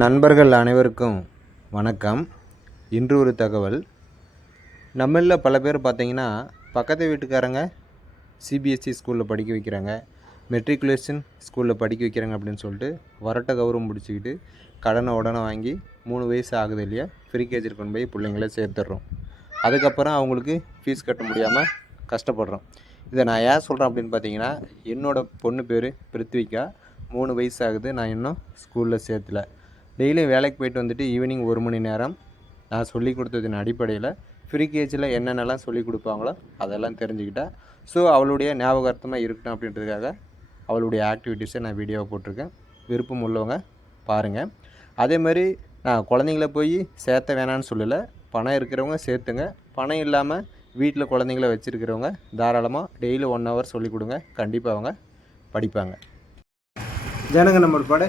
நண்பர்கள் அனைவருக்கும் வணக்கம். இன்று ஒரு தகவல். நம்மளில் பல பேர் பார்த்தீங்கன்னா பக்கத்து வீட்டுக்காரங்க சிபிஎஸ்சி ஸ்கூலில் படிக்க வைக்கிறாங்க. மெட்ரிகுலேஷன் ஸ்கூலில் படிக்க வைக்கிறாங்க அப்படின்னு சொல்லிட்டு வரட்ட கௌரவம் பிடிச்சிக்கிட்டு கடனை உடனே வாங்கி மூணு வயசு ஆகுது இல்லையா? ஃப்ரீ கேஜில் கொண்டு போய் பிள்ளைங்கள சேர்த்துட்றோம். அதுக்கப்புறம் அவங்களுக்கு ஃபீஸ் கட்ட முடியாமல் கஷ்டப்படுறோம். இதை நான் ஏன் சொல்கிறேன் அப்படின்னு பார்த்தீங்கன்னா என்னோடய பொண்ணு பேர் பிருத்விகா. மூணு வயசு ஆகுது நான் இன்னும் ஸ்கூலில் சேர்த்துல. டெய்லியும் வேலைக்கு போயிட்டு வந்துட்டு ஈவினிங் ஒரு மணி நேரம் நான் சொல்லி கொடுத்ததின் அடிப்படையில் ஃப்ரீ கேஜில் என்னென்னலாம் சொல்லி கொடுப்பாங்களோ அதெல்லாம் தெரிஞ்சுக்கிட்டேன். ஸோ அவளுடைய ஞாபகார்த்தமாக இருக்கணும் அப்படின்றதுக்காக அவளுடைய ஆக்டிவிட்டீஸை நான் வீடியோவை போட்டிருக்கேன். விருப்பம் உள்ளவங்க பாருங்கள் அதே மாதிரி நான் குழந்தைங்கள போய் சேர்த்த வேணான்னு சொல்லலை. பணம் இருக்கிறவங்க சேர்த்துங்க. பணம் இல்லாமல் வீட்டில் குழந்தைங்கள வச்சுருக்கிறவங்க தாராளமாக டெய்லி ஒன் ஹவர் சொல்லிக் கொடுங்க. கண்டிப்பாக அவங்க படிப்பாங்க. ஜனங்க நம்ம பாடு.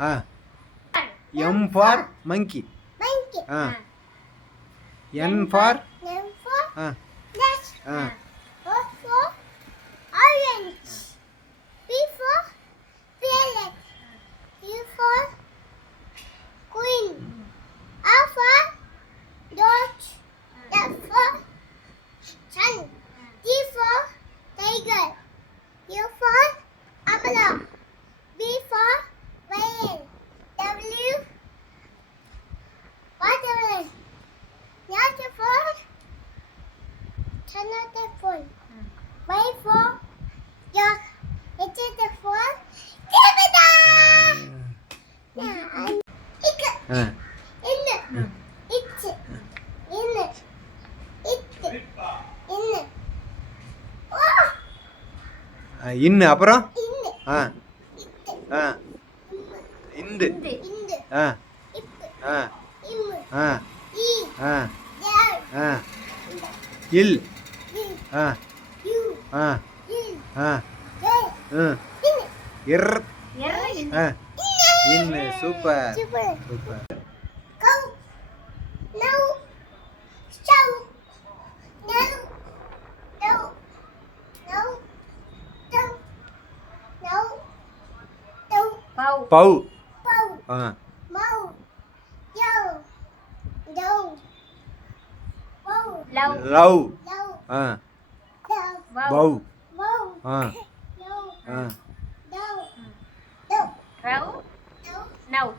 ஆ. M for monkey monkey. ஆ. என் ஃபார் ஆ. ஆ. Another phone. Y for. It is the phone. Canada. Ik. ஆ In. It. In. It. In. Oh. ஆ, இன்னு அப்புறம் In. Ah It. Ah Hindu In. Ah. Ah Im. Ah E. Ah There. ஆ இல். ஆ. ஆ. ஆ. இர் ஆ இன்னு super. Super பவு. ஆ. லவ். ஆ bầu. À. À. Rấu. Nâu.